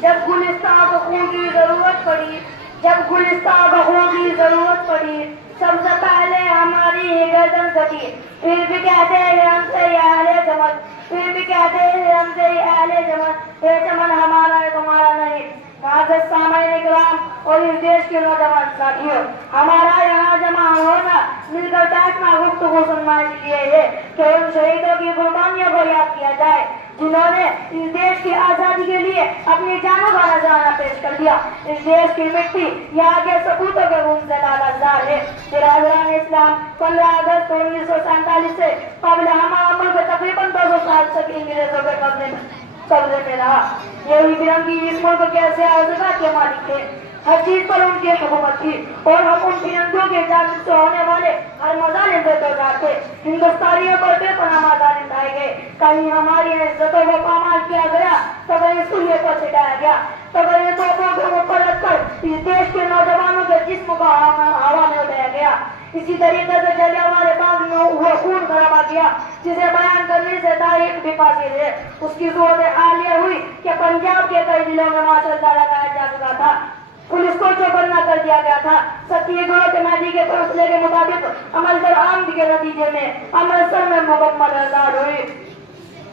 جب گلستان کو خون کی ضرورت پڑی، جب گلستان کو خون کی ضرورت پڑی، سب سے پہلے ہماری ہی گردن کٹی، پھر بھی کہتے ہیں ہم سے یہ اہل چمن، پھر بھی کہتے ہیں ہم سے یہ اہل چمن، یہ چمن ہمارا ہے تمہارا نہیں۔ معزز سامعین اکرام اور اس دیش کے نوجوان ساتھیوں، ہمارا یہاں جمع ہونا، مل کر بیٹھنا، گفتگو سننا اس لیے ہے کہ ان شہیدوں کی قربانیوں کو یاد کیا جائے جنہوں نے اس دیش کی آزادی کے لیے اپنی جانوں کا نذرانہ پیش کر دیا۔ اس دیش کی مٹی یہاں کے سپوتوں کے خون سے لالزار ہے۔ برادران اسلام، 15 اگست 1947 سے قبل ہمارا ملک تقریباً 200 سال تک انگریزوں کے قبضے میں رہا۔ یہی برنگی اس ملک کے سیاست کے مالک تھے، ہر چیز پر ان کی حکومت تھی اور ہم ان فرنگیوں کے جانب سے ہونے والے ہر مظالم سے بیزار تھے۔ ہندوستانیوں پر بے پناہ مظالم ڈھائے گئے، کہیں ہماری عزتوں کو پامال کیا گیا تو کہیں سلیے پر چڑھایا گیا تو کہیں توپوں کے اوپر رکھ کر اس دیش کے نوجوانوں کے جسم کو ہوا میں اڑایا گیا۔ اسی طریقے سے جلیانوالے باغ میں وہ خون خرابہ کیا جسے بیان کرنے سے تاریخ بھی قاصر ہے۔ اس کی صورت حال یہ ہوئی کہ پنجاب کے کئی ضلعوں میں ماشاءاللہ لگایا جا چکا تھا، پولیس کو چوکنا کر دیا گیا تھا۔ ستی گروہ کمیٹی کے فیصلے کے مطابق عمل درآمد کے نتیجے میں امرتسر میں مکمل آزاد ہوئی۔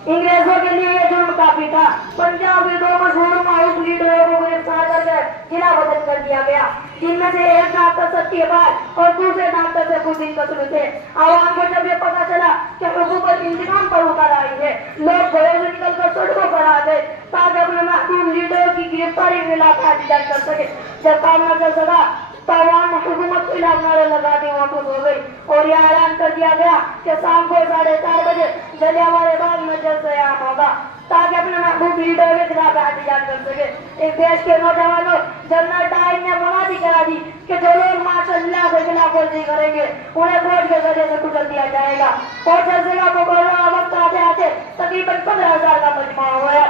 انگریزوں کے لیے یہ جرم کافی تھا۔ پنجاب کے 2 مشہور معروف لیڈروں کو گرفتار کر کے ضلع بدل کر دیا گیا، جن میں سے ایک ڈاکٹر ستی بال اور دوسرے ڈاکٹر سیفالدین قصور تھے۔ عوام کو جب یہ پتا چلا کہ حکومت انتقام پر اتر آئی ہے، لوگ گھروں سے نکل کر سڑکوں پر آ گئے تاکہ اپنے محکوم لیڈروں کی گرفتاری کے خلاف احتجاج کر سکے۔ جب کام نہ چل سکا تو عوام حکومت کے خلاف نعرے لگاتے واپس ہو گئی اور یہ اعلان کر دیا گیا کہ شام کو 4:30 بجے جلیانوالے باغ میں جلسہ عام ہوگا تاکہ اپنے محبوب لیڈر کے خلاف احتجاج کر سکے۔ اس دیش کے نوجوانوں، جنرل ڈائر نے منادی کرا دی کہ جو لوگ ماشاءاللہ کے خلاف ورزی کریں گے انہیں فوج کے ذریعے سے کچل دیا جائے گا۔ اور جلسے کو کرنا وقت آتے آتے تقریباً 15,000 کا مجمع ہوا ہے۔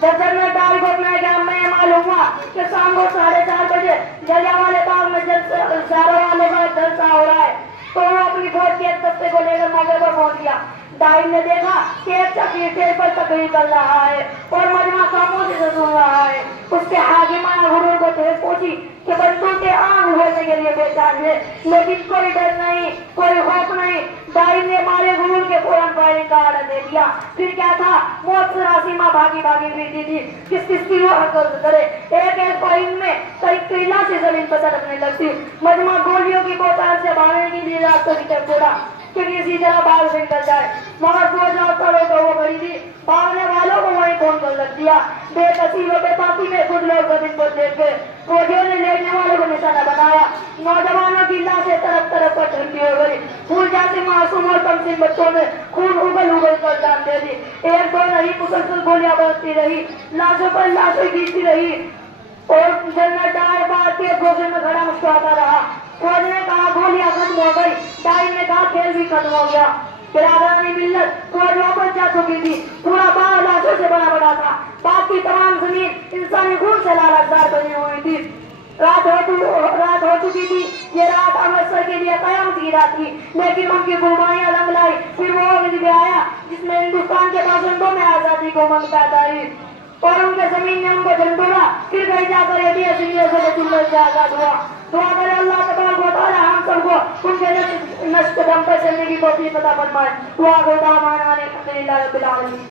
جب جنرل ڈائر کو اپنے گام میں معلوم ہوا کہ شام کو 4:30 بجے جلیانوالے باغ میں جلسہ ہو رہا ہے تو وہ اپنی فوج کے ایک دستے کو لے کر موقع پر پہنچ گیا۔ ڈائر نے دیکھا کہ ایک چکی اسٹیج پر تقریر کر رہا ہے اور مجمع خاموشی سے سن رہا ہے۔ اس کے حاکمانہ غرور کو ٹھیس پہنچی کہ بندوقیں عام ہونے کے لیے بیچان ہے، لیکن کوئی ڈر نہیں، کوئی خوف نہیں۔ ڈائر نے مارے غرور کے فوراً فائرنگ کا آرڈر دے دیا۔ پھر کیا تھا، موت سے راسیمہ بھاگی پھرتی تھی، کس کی روح قبض کرے۔ ایک فائرنگ میں کئی لاشیں زمین پر تڑپنے لگتی۔ مجمع گولیوں کی بوتال سے بھاگنے کے لیے راستوں کی طرف چھوڑا کہ کسی طرح باہر سے نکل جائے، مگر فوج اور پڑوں تو وہ کھڑی تھی، بھاگنے والوں کو وہیں کھول کر رکھ دیا۔ بے کسی و بے باکی میں کچھ لوگ زمین پر دیکھ گئے، فوجیوں نے لیٹنے والوں کو نشانہ بنایا، نوجوانوں کی لاشیں طرف طرف پر ٹھنڈی ہو گئی، پھول جاتے معصوم اور کمسن بچوں نے خون اگل کر جان دے دی۔ 1-2 نہیں، مسلسل گولیاں برستی رہی، لاشوں پر لاشیں گرتی رہی اور جنرل ڈائر بات کے گوشے میں کھڑا مسکراتا رہا۔ فوج نے کہا گولیاں ختم ہو گئی، ڈائر نے کہا کھیل بھی ختم ہو گیا۔ برادران ملت، فوج واپس جا چکی تھی، پورا باغ لاشوں سے بڑا بڑا تھا، باقی تمام زمین انسانی خون سے لالزار بنی ہوئی تھی۔ رات ہو چکی تھی، یہ رات امرتسر کے لیے قیامت کی رات تھی، لیکن ان کی قربانیاں رنگ لائی۔ پھر وہ وقت بھی آیا جس میں ہندوستان کے باشندوں میں آزادی کو امنگ پیدا ہوئی اور ان کے زمین نے ان کو جھنڈوڑا۔ پھر کہیں جا کر سے آزاد ہوا۔ دعا کرے اللہ تبارک و تعالی ہم سب کو ان کے نشق دم پر چلنے کی توفیق عطا فرمائے۔ دعا کو دعوانا الحمدللہ رب العالمین۔